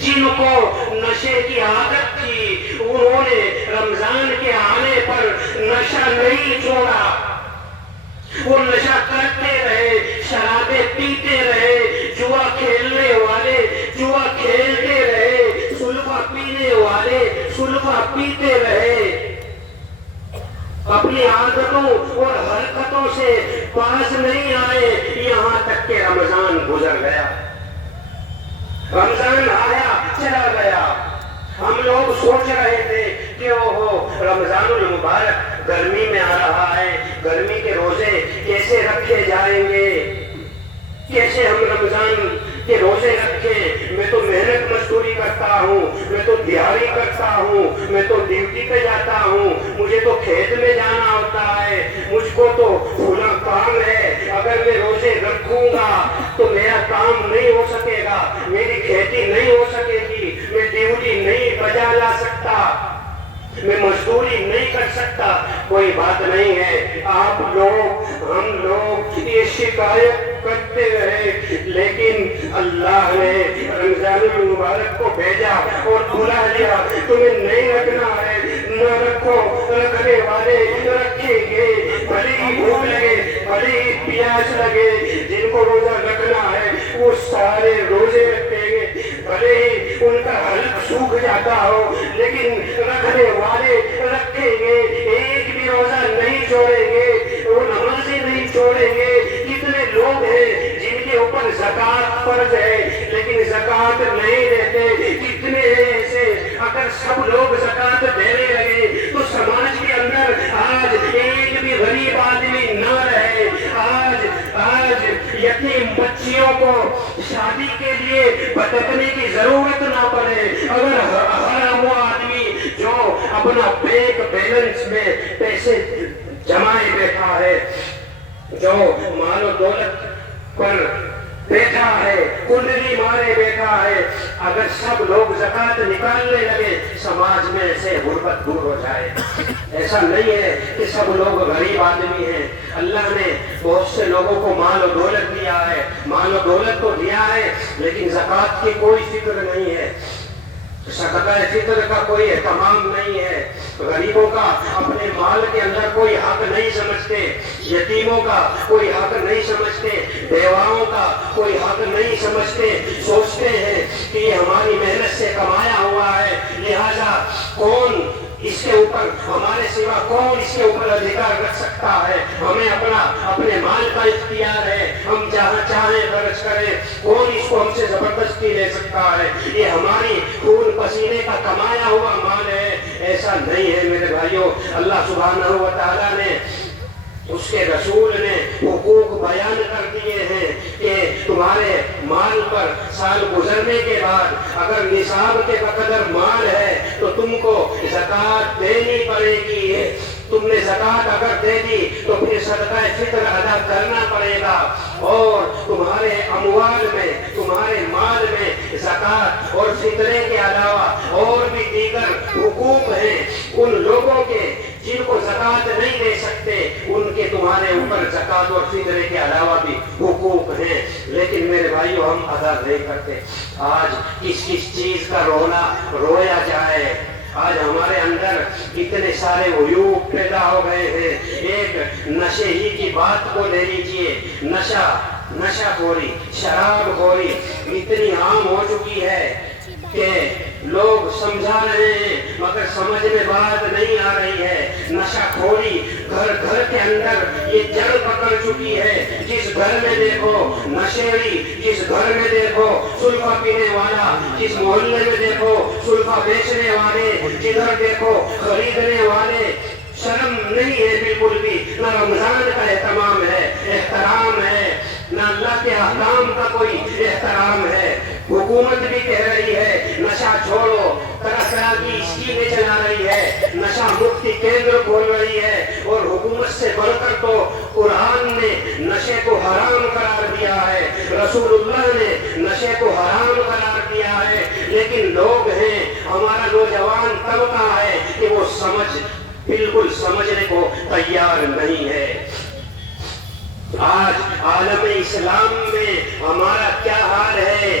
جن کو نشے کی عادت تھی انہوں نے رمضان کے آنے پر نشہ نہیں چھوڑا، وہ نشہ کرتے رہے، شرابیں پیتے رہے، جوا کھیلنے والے جوا کھیلتے رہے، سلفا پینے والے سلفا پیتے رہے، اپنی عادتوں اور حرکتوں سے باز نہیں آئے، یہاں تک کہ رمضان گزر گیا، رمضان آیا چلا گیا۔ ہم لوگ سوچ رہے تھے کہ رمضان المبارک گرمی میں آ رہا ہے، گرمی کے روزے کیسے رکھے جائیں گے، کیسے ہم رمضان کے روزے رکھیں، میں تو محنت مزدوری کرتا ہوں، میں تو دیہاڑی کرتا ہوں، میں تو ڈیوٹی پہ جاتا ہوں، مجھے تو کھیت میں جانا ہوتا ہے، مجھ کو تو فلاں کام ہے، اگر میں روزے رکھوں گا تو میرا کام نہیں ہو سکے گا، میری کھیتی نہیں ہو سکے گی، میں ڈیوٹی نہیں بجا لا سکتا، میں مزدوری نہیں کر سکتا۔ کوئی بات نہیں ہے، آپ لوگ ہم لوگ یہ شکایت کرتے رہے، لیکن اللہ نے رمضان المبارک کو بھیجا اور بلا لیا، تمہیں نہیں رکھنا ہے نہ رکھو، رکھنے والے رکھیں گے، بھلے ہی بھوک لگے بھلے ہی پیاس لگے، جن کو روزہ رکھنا ہے وہ سارے روزے رکھیں گے، بھلے ہی ان کا حلق سوکھ جاتا ہو لیکن رکھنے والے رکھیں گے، ایک بھی روزہ نہیں چھوڑیں گے، وہ نمازیں نہیں چھوڑیں گے۔ کتنے لوگ ہیں جن کے اوپر زکوٰۃ فرض ہے لیکن زکوٰۃ نہیں دیتے، کتنے ہیں ایسے، اگر سب لوگ زکوٰۃ دینے لگے تو سماج کے اندر آج ایک بھی غریب آدمی نہ رہے، آج یتیم بچیوں کو شادی کے لیے بتکنے کی ضرورت نہ پڑے، اگر ہر وہ آدمی جو اپنا بینک بیلنس میں پیسے جمائے بیٹھا ہے، جو مال و دولت پر بیٹھا ہے، کنڈلی مارے بیٹھا ہے، اگر سب لوگ زکوٰۃ نکالنے لگے سماج میں سے غربت دور ہو جائے۔ ایسا نہیں ہے کہ سب لوگ غریب آدمی ہیں، اللہ نے بہت سے لوگوں کو مال و دولت دیا ہے، مال و دولت تو دیا ہے لیکن زکوٰۃ کی کوئی فکر نہیں ہے، صدقہ فطر کا کوئی اہتمام نہیں ہے، غریبوں کا اپنے مال کے اندر کوئی حق نہیں سمجھتے، یتیموں کا کوئی حق نہیں سمجھتے، بیواؤں کا کوئی حق نہیں سمجھتے، سوچتے ہیں کہ یہ ہماری محنت سے کمایا ہوا ہے، لہذا کون اس کے اوپر ہمارے سوا کون اس کے اوپر ادھیکار رکھ سکتا ہے، ہمیں اپنے مال کا اختیار ہے، ہم جہاں چاہیں خرچ کریں، کون اس کو ہم سے زبردستی لے سکتا ہے، یہ ہماری خون پسینے کا کمایا ہوا مال ہے۔ ایسا نہیں ہے میرے بھائیوں، اللہ سبحانہ و تعالیٰ نے اس کے رسول نے حقوق بیان کر دیے ہیں کہ تمہارے مال پر سال گزرنے کے بعد اگر نصاب کے بقدر مال ہے تو تم کو زکوٰۃ دینی پڑے گی، تم نے زکوٰۃ اگر دے دی تو پھر صدقہ فطر ادا کرنا پڑے گا، اور تمہارے اموال میں تمہارے مال میں زکوٰۃ اور فطرے کے علاوہ اور بھی دیگر حقوق ہیں، ان لوگوں کے جن کو زکوٰۃ نہیں دے سکتے ان کے تمہارے اوپر زکوٰۃ اور فطرے کے علاوہ بھی حقوق ہیں، لیکن میرے بھائیو ہم ادا نہیں کرتے۔ آج کس کس چیز کا رویا جائے، آج ہمارے اندر اتنے سارے عیوب پیدا ہو گئے ہیں۔ ایک نشے ہی کی بات کو لے لیجئے، نشہ خوری، شراب خوری اتنی عام ہو چکی ہے کہ لوگ سمجھا رہے ہیں مگر سمجھ میں بات نہیں آ رہی ہے۔ نشہ خوری گھر گھر کے اندر یہ جڑ پکڑ چکی ہے، جس گھر میں دیکھو نشیڑی، جس گھر میں دیکھو سلفا پینے والا، جس محلے میں دیکھو سلفا بیچنے والے، جدھر دیکھو خریدنے والے۔ شرم نہیں ہے بالکل بھی، نہ رمضان کا اہتمام ہے، احترام ہے، نہ اللہ کے احکام کا کوئی احترام ہے۔ حکومت بھی کہہ رہی ہے نشہ چھوڑو، طرح طرح کی اسکیمیں چلا رہی ہے، نشہ مکتی کیندر کھول رہی ہے، اور حکومت سے بڑھ کر تو قرآن نے نشے کو حرام قرار دیا ہے، رسول اللہ نے نشے کو حرام قرار دیا ہے، لیکن لوگ ہیں ہمارا نوجوان طبقہ ہے کہ وہ بالکل سمجھنے کو تیار نہیں ہے۔ آج عالم اسلام میں ہمارا کیا حال ہے؟